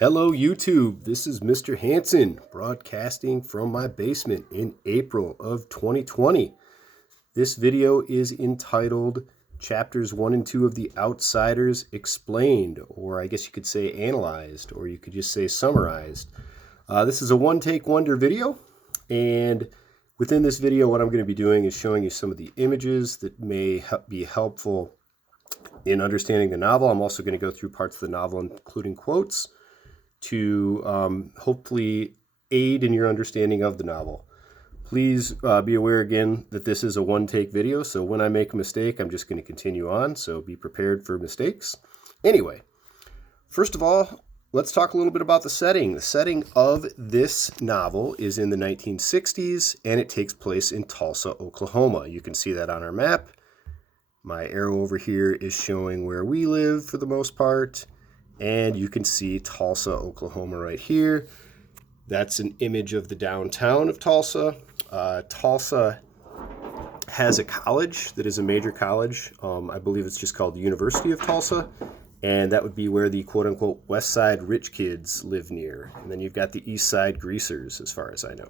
Hello YouTube, this is Mr. Hanson broadcasting from my basement in April of 2020. This video is entitled Chapters 1 and 2 of The Outsiders Explained, or I guess you could say analyzed, or you could just say summarized. This is a one-take wonder video, and within this video what I'm going to be doing is showing you some of the images that may be helpful in understanding the novel. I'm also going to go through parts of the novel including quotes to hopefully aid in your understanding of the novel. Please be aware again that this is a one-take video, so when I make a mistake, I'm just going to continue on, so be prepared for mistakes. Anyway, first of all, let's talk a little bit about the setting. The setting of this novel is in the 1960s, and it takes place in Tulsa, Oklahoma. You can see that on our map. My arrow over here is showing where we live for the most part. And you can see Tulsa, Oklahoma right here. That's an image of the downtown of Tulsa. Tulsa has a college that is a major college. I believe it's just called the University of Tulsa. And that would be where the quote-unquote West Side rich kids live near. And then you've got the East Side greasers, as far as I know.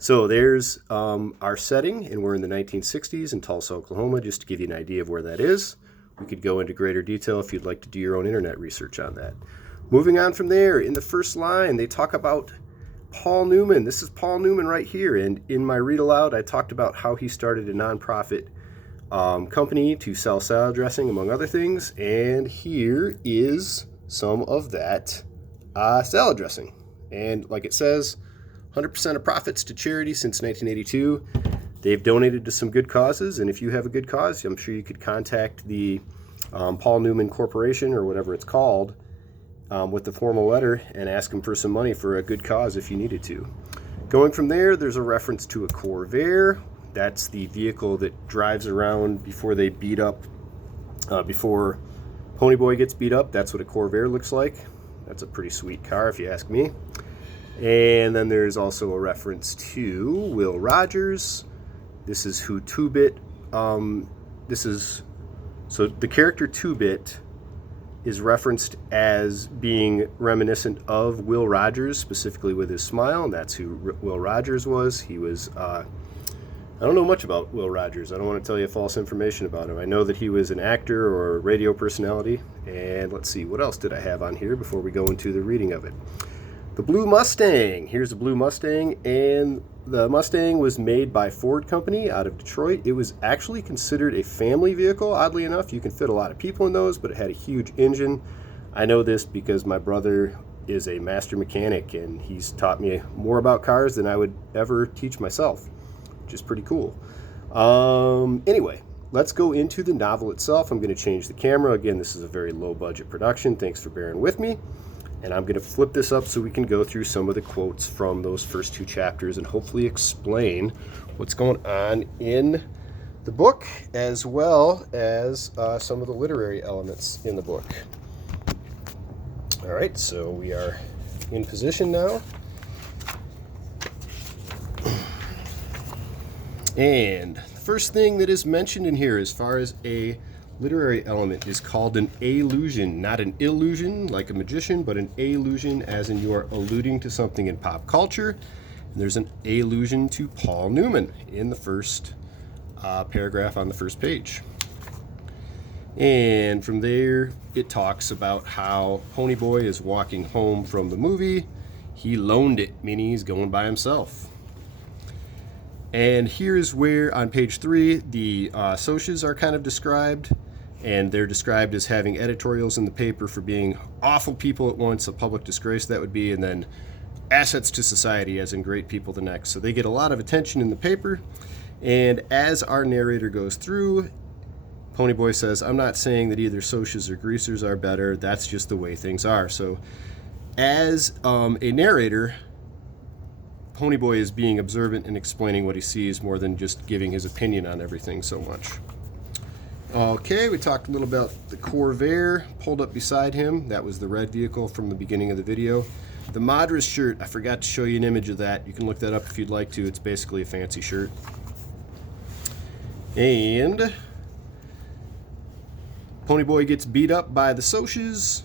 So there's our setting, and we're in the 1960s in Tulsa, Oklahoma, just to give you an idea of where that is. We could go into greater detail if you'd like to do your own internet research on that. Moving on from there, in the first line, they talk about Paul Newman. This is Paul Newman right here. And in my read aloud, I talked about how he started a nonprofit company to sell salad dressing, among other things. And here is some of that salad dressing. And like it says, 100% of profits to charity since 1982. They've donated to some good causes, and if you have a good cause, I'm sure you could contact the Paul Newman Corporation, or whatever it's called, with the formal letter and ask them for some money for a good cause if you needed to. Going from there, there's a reference to a Corvair. That's the vehicle that drives around before they beat up, before Ponyboy gets beat up. That's what a Corvair looks like. That's a pretty sweet car if you ask me. And then there's also a reference to Will Rogers. This is who Two-Bit, so the character Two-Bit is referenced as being reminiscent of Will Rogers, specifically with his smile, and that's who Will Rogers was. He was, I don't know much about Will Rogers. I don't want to tell you false information about him. I know that he was an actor or a radio personality, and let's see, what else did I have on here before we go into the reading of it? The Blue Mustang. Here's a Blue Mustang, and the Mustang was made by Ford Company out of Detroit. It was actually considered a family vehicle, oddly enough. You can fit a lot of people in those, but it had a huge engine. I know this because my brother is a master mechanic, and he's taught me more about cars than I would ever teach myself, which is pretty cool. Anyway, let's go into the novel itself. I'm going to change the camera. Again, this is a very low-budget production. Thanks for bearing with me. And I'm going to flip this up so we can go through some of the quotes from those first two chapters and hopefully explain what's going on in the book, as well as some of the literary elements in the book. All right, so we are in position now. And the first thing that is mentioned in here as far as a literary element is called an allusion, not an illusion like a magician, but an allusion as in you are alluding to something in pop culture. And there's an allusion to Paul Newman in the first paragraph on the first page. And from there, it talks about how Ponyboy is walking home from the movie. He loaned it, meaning he's going by himself. And here's where, on page 3, the Socs are kind of described. And they're described as having editorials in the paper for being awful people at once, a public disgrace that would be, and then assets to society, as in great people the next. So they get a lot of attention in the paper. And as our narrator goes through, Ponyboy says, I'm not saying that either Socs or greasers are better. That's just the way things are. So as a narrator, Ponyboy is being observant and explaining what he sees more than just giving his opinion on everything so much. Okay, we talked a little about the Corvair pulled up beside him. That was the red vehicle from the beginning of the video. The Madras shirt, I forgot to show you an image of that. You can look that up if you'd like to. It's basically a fancy shirt. And Ponyboy gets beat up by the Socs.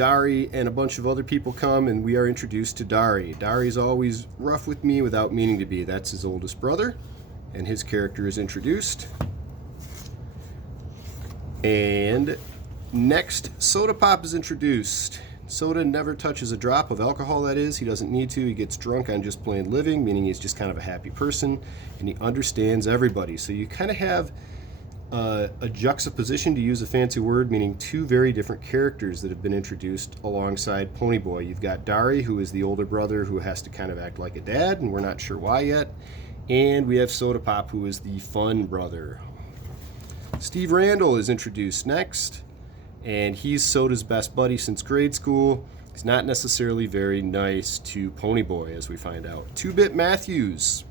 Dari and a bunch of other people come, and we are introduced to Dari. Dari's always rough with me without meaning to be. That's his oldest brother, and his character is introduced. And next, Soda Pop is introduced. Soda never touches a drop of alcohol, that is. He doesn't need to. He gets drunk on just plain living, meaning he's just kind of a happy person, and he understands everybody. So you kind of have a juxtaposition, to use a fancy word, meaning two very different characters that have been introduced alongside Ponyboy. You've got Dari, who is the older brother who has to kind of act like a dad, and we're not sure why yet. And we have Soda Pop, who is the fun brother. Steve Randall is introduced next, and he's Soda's best buddy since grade school. He's not necessarily very nice to Ponyboy, as we find out. 2-Bit Matthews.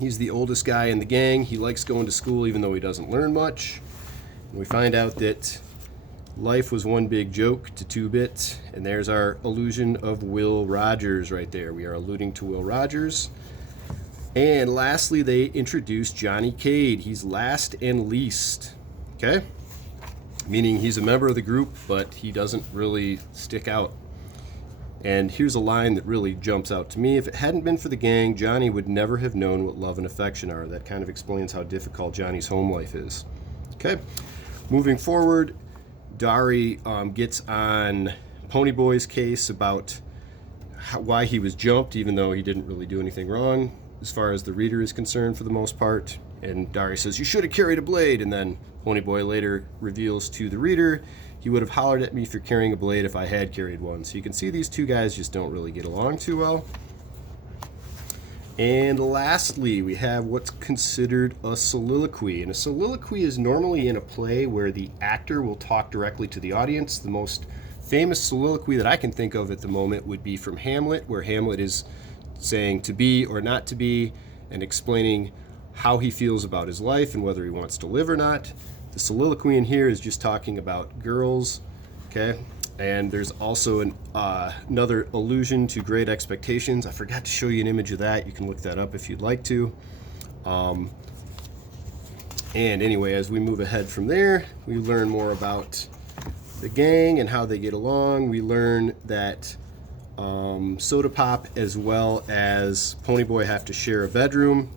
He's the oldest guy in the gang. He likes going to school even though he doesn't learn much. And we find out that life was one big joke to 2-Bit. And there's our illusion of Will Rogers right there. We are alluding to Will Rogers. And lastly, they introduce Johnny Cade. He's last and least. Okay? Meaning he's a member of the group, but he doesn't really stick out. And here's a line that really jumps out to me. If it hadn't been for the gang, Johnny would never have known what love and affection are. That kind of explains how difficult Johnny's home life is. Okay, moving forward, Dari gets on Ponyboy's case about why he was jumped, even though he didn't really do anything wrong, as far as the reader is concerned for the most part. And Dari says, "You should have carried a blade." And then Ponyboy later reveals to the reader, he would have hollered at me for carrying a blade if I had carried one. So you can see these two guys just don't really get along too well. And lastly, we have what's considered a soliloquy. And a soliloquy is normally in a play where the actor will talk directly to the audience. The most famous soliloquy that I can think of at the moment would be from Hamlet, where Hamlet is saying to be or not to be and explaining how he feels about his life and whether he wants to live or not. The soliloquy in here is just talking about girls, okay? And there's also another allusion to Great Expectations. I forgot to show you an image of that. You can look that up if you'd like to. And anyway, as we move ahead from there, we learn more about the gang and how they get along. We learn that Soda Pop as well as Ponyboy have to share a bedroom.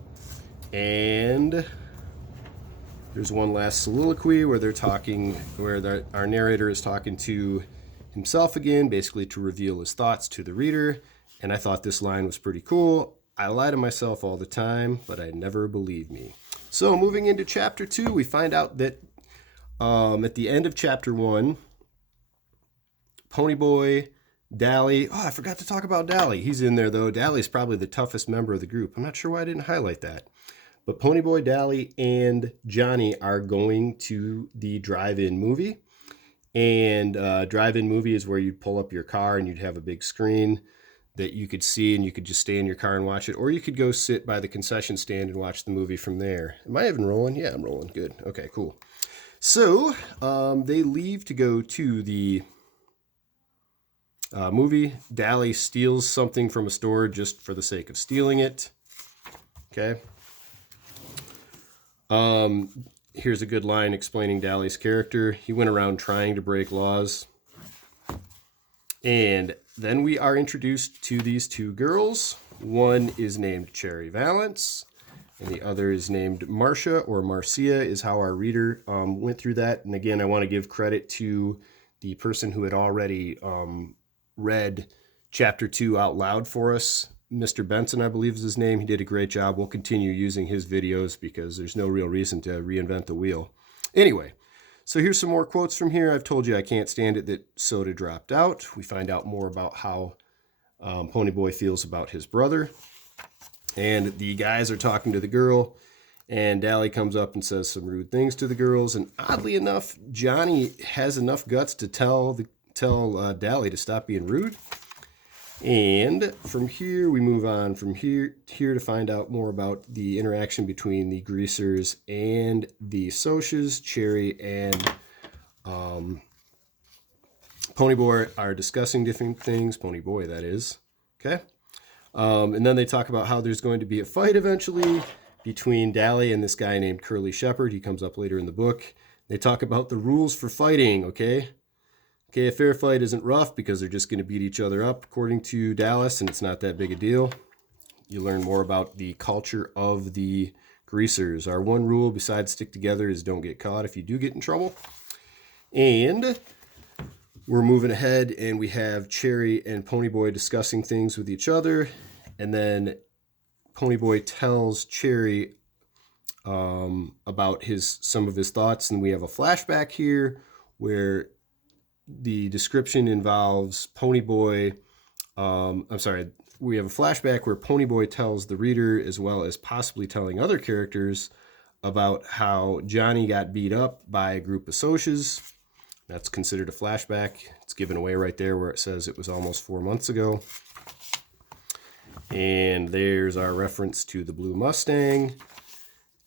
And there's one last soliloquy where they're talking, where our narrator is talking to himself again, basically to reveal his thoughts to the reader. And I thought this line was pretty cool. "I lie to myself all the time, but I never believe me." So moving into chapter 2, we find out that at the end of chapter 1, Ponyboy, Dally, I forgot to talk about Dally. He's in there though. Dally's probably the toughest member of the group. I'm not sure why I didn't highlight that. But Ponyboy, Dally, and Johnny are going to the drive-in movie. And drive-in movie is where you'd pull up your car and you'd have a big screen that you could see, and you could just stay in your car and watch it. Or you could go sit by the concession stand and watch the movie from there. Am I even rolling? Yeah, I'm rolling. Good. Okay, cool. So they leave to go to the movie. Dally steals something from a store just for the sake of stealing it. Okay. Here's a good line explaining Dally's character. He went around trying to break laws. And then we are introduced to these two girls. One is named Cherry Valance, and the other is named Marcia, or Marcia is how our reader went through that. And again, I want to give credit to the person who had already read chapter 2 out loud for us. Mr. Benson, I believe is his name. He did a great job. We'll continue using his videos because there's no real reason to reinvent the wheel. Anyway, so here's some more quotes from here. I've told you I can't stand it that Soda dropped out. We find out more about how Ponyboy feels about his brother. And the guys are talking to the girl, and Dally comes up and says some rude things to the girls. And oddly enough, Johnny has enough guts to tell Dally to stop being rude. And from here, we move on from here to find out more about the interaction between the Greasers and the Socs. Cherry and Ponyboy are discussing different things. Ponyboy, that is. Okay. And then they talk about how there's going to be a fight eventually between Dally and this guy named Curly Shepherd. He comes up later in the book. They talk about the rules for fighting, okay? Okay, a fair fight isn't rough because they're just going to beat each other up, according to Dallas, and it's not that big a deal. You learn more about the culture of the greasers. Our one rule besides stick together is don't get caught if you do get in trouble. And we're moving ahead, and we have Cherry and Ponyboy discussing things with each other. And then Ponyboy tells Cherry about some of his thoughts. And we have a flashback here where the description involves Ponyboy. We have a flashback where Ponyboy tells the reader, as well as possibly telling other characters, about how Johnny got beat up by a group of Socs. That's considered a flashback. It's given away right there where it says it was almost 4 months ago. And there's our reference to the blue Mustang.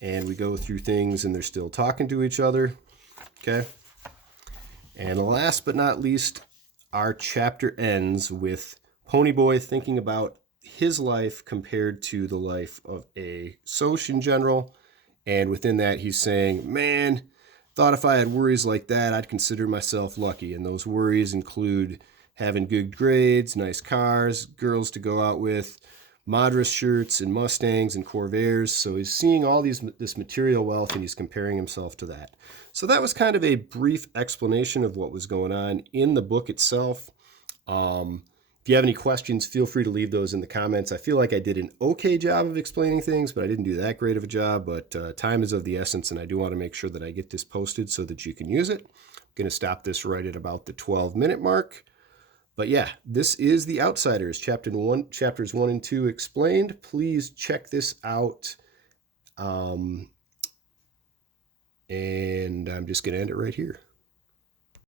And we go through things and they're still talking to each other. Okay. And last but not least, our chapter ends with Ponyboy thinking about his life compared to the life of a Soc in general. And within that, he's saying, man, thought if I had worries like that, I'd consider myself lucky. And those worries include having good grades, nice cars, girls to go out with, Madras shirts and Mustangs and Corvairs. So he's seeing all this material wealth and he's comparing himself to that. So that was kind of a brief explanation of what was going on in the book itself. If you have any questions, feel free to leave those in the comments. I feel like I did an okay job of explaining things, but I didn't do that great of a job. But time is of the essence, and I do want to make sure that I get this posted so that you can use it. I'm going to stop this right at about the 12-minute mark. But yeah, this is The Outsiders, chapters 1 and 2 explained. Please check this out. And I'm just going to end it right here.